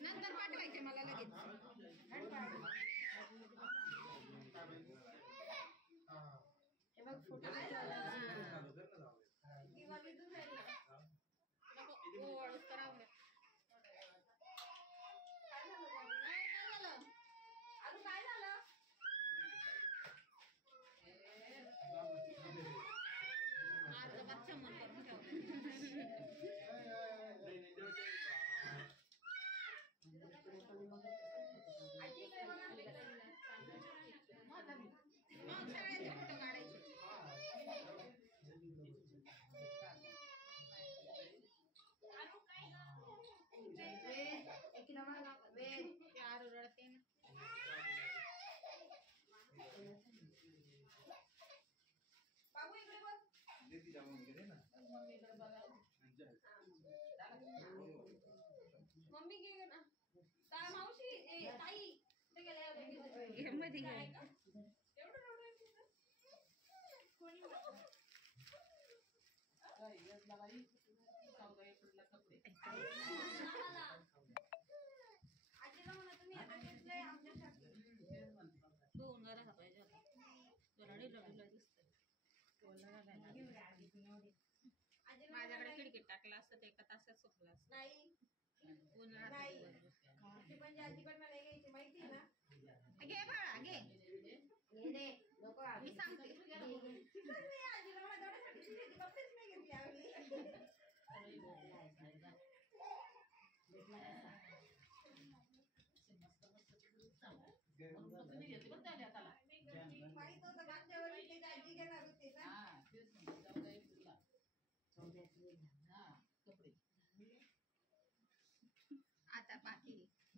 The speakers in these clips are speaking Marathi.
नंतर पाठवायचे मला लगेच. हे बघ फोटो काय झालं? बच्चा मन करून सगळ्याचे फोटो काढायचे. रडते बाबू इकडे बघ. मम्मी घे ना. मावशी ताई मध्ये आजीला म्हणा तुम्ही आता घेतलंय आमच्यासाठी. दोन घरा पाहिजे आता. रडीला दिसतंय. माझ्याकडे खिडकीत टाकलं असतं ते एका तासात सुकलं असतं. नाही उन्हाळ्यात पण आजीकडनं नाही घ्यायची माहिती ना. घे बाळा घे. मी सांगते. आजीला माझ्यासाठी कपडेच नाही घेतले आम्ही. माहित होतं मागच्या वर्षी आजी घेणार होते ना. आता बाकी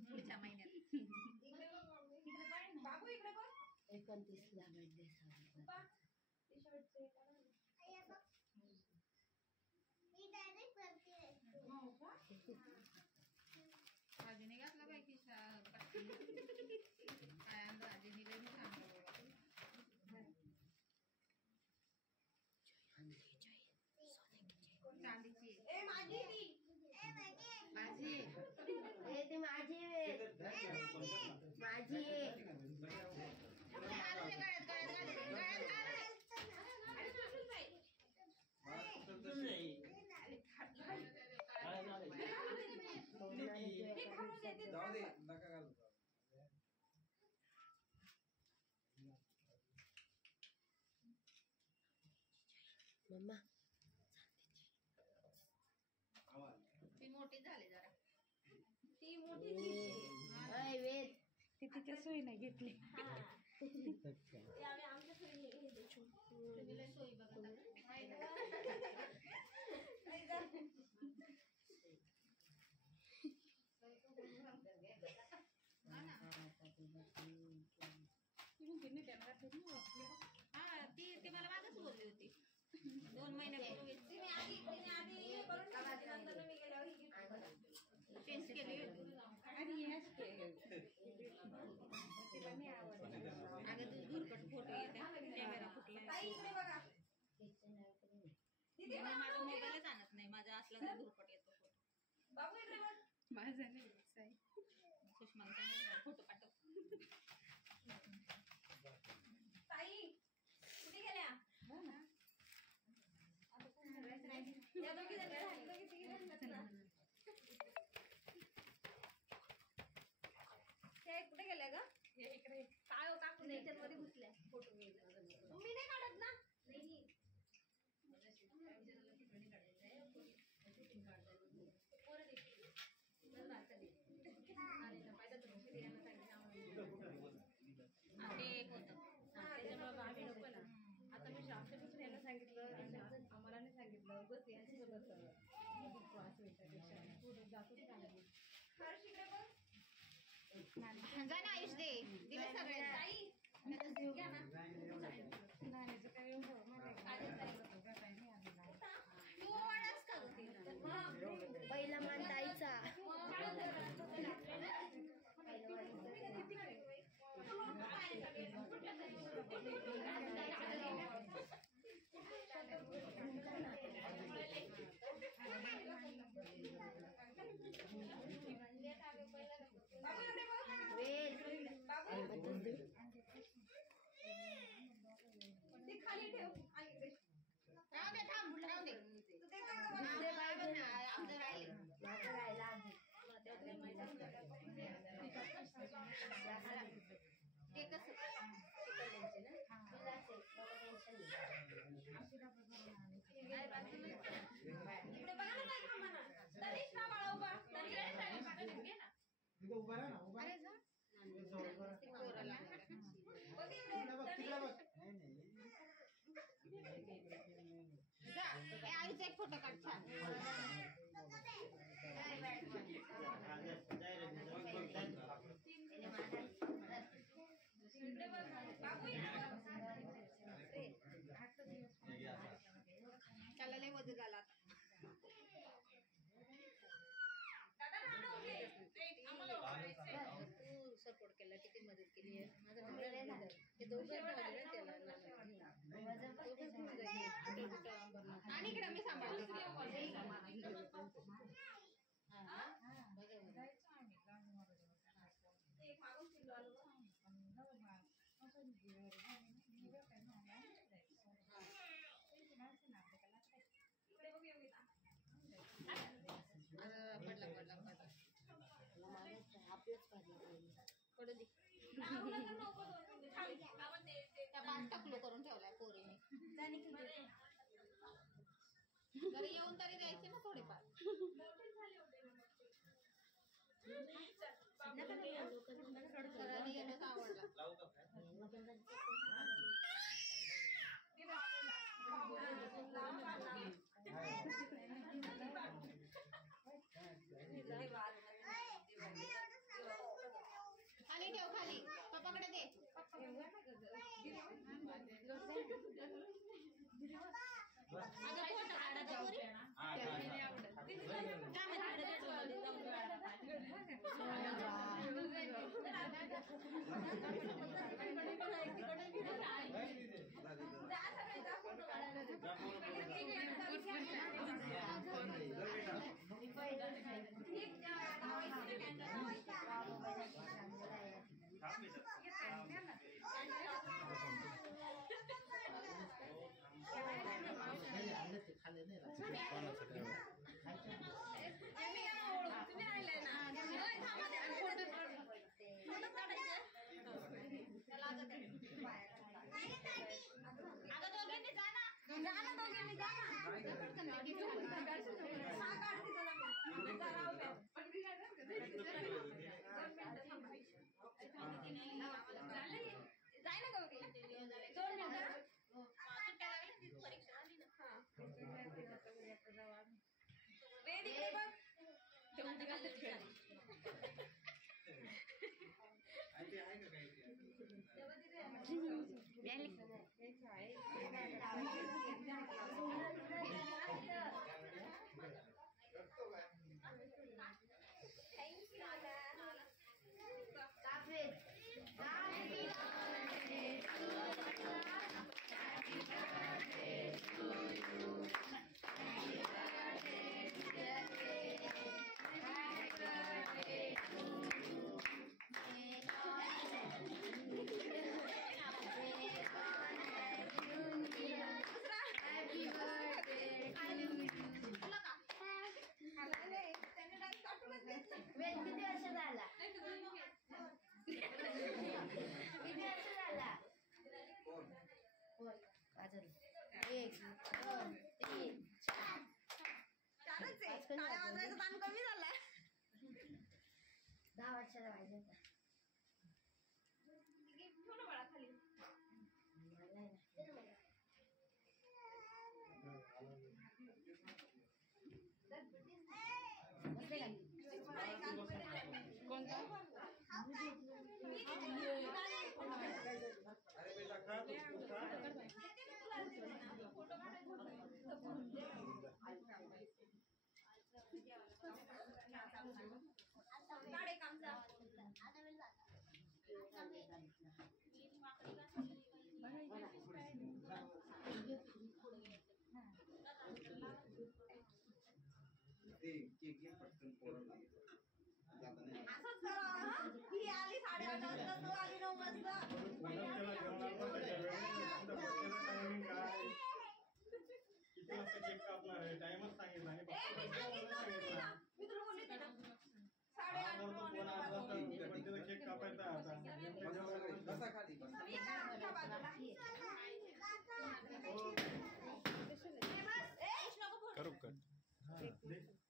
पुढच्या महिन्यात. बाबू इकडे बघ. 29ला बर्थडे आजीने घातला पाहिजे काय आजीने लई चांदीची माझी माझी ते माझी माझी मम्मा ती मोठी झाली जरा. ती मोठी वेद ती तिच्या सोयीने घेतली. आमच्या सोयी सोयी बघा ती मला मागच बोलली होती 2 महिन्यापूर्वी. चेंज केली अगं तू दूरकट फोटो येते कॅमेरा फुटला. माझा मोबाईलच आणत नाही. माझा असला तर दूरकट येतो फोटो. माझा नाही सुषमाला सांगितलं फोटो पाठव. ताई कुठे गेल्या? कुठे गेल्या ग? इकडे काय काकू नेचर मध्ये घुसल्या. फोटो मी नाही काढत ना. नाही आता मी आमच्यापासून यांना सांगितलं आम्हाला नाही सांगितलं बस यांच्यासोबत जा ना आयुष दे दिले सगळे. पहिला मान ताईचा. इकडे बघा ना ताई, थांबा ना. तनिष ना बाळा उभा. तनिष घे ना. उभा राहा ना, उभा अरे राहा. जा. बघ इकडे, तिकडे बघ. जा. ए, आईचा एक फोटो काढ छान. इकडे बघ. बाबू इकडे बघ. त्याला लय वजन झाला आता. दादा राहणं उभे. आम्हाला ओरडायचंय. तू सपोर्ट केला, किती मदत केली आहे. माझं नवऱ्याला नाही. ते दोघं ठेवले ना त्याला आणि इकडे मी सांभाळते. एक मागून फिरलो आलो. इकडे बघ योगिता. पडला आपलंच पडलं पडू दे. लावलं तर नको 2 मिनिटं. खाली. आपण त्या पाच टकलो करून ठेवलाय पोरीने. बरे. घरी येऊन तरी द्यायचे ना थोडेफार. मोठे झाले होते ना मग ते. घराने गेलोच आवडला. ते बाबूला. खाली ठेव, खाली पप्पाकडे दे. अगं फोटो काढा पोरी. अगं दोघींनी जा ना. दोघींनी जा ना. हा काढते तुला मी. जा राहू दे. जाय ना दोघी. 2 मिनिटं. सुट्ट्या लागल्या ती परीक्षा झाली ना. वेद इकडे बघ. वेद किती वर्ष झाला? किती वर्ष झाला? वाजव. 1 2 3 4. चालच आहे. टाळ्या वाजवायचं ताण कमी झालाय. 10 वर्षाला पाहिजे होता. ठेव ना बाळा खाली. कोणता? अरे बेटा खा तू, खा. फोटो काढे कामचा. असंच करा. ही आली 8:30 वाजता, तू आली 9 वाजता. टाइमच सांगितला आणि ए, मी सांगितलं होतं तुला. मी तुला बोलली होती ना. 8:30 केक कापायचा आता. बसा खाली बसा. मी काय आमच्या बाजूला. ए, बस. ए, हा, दे.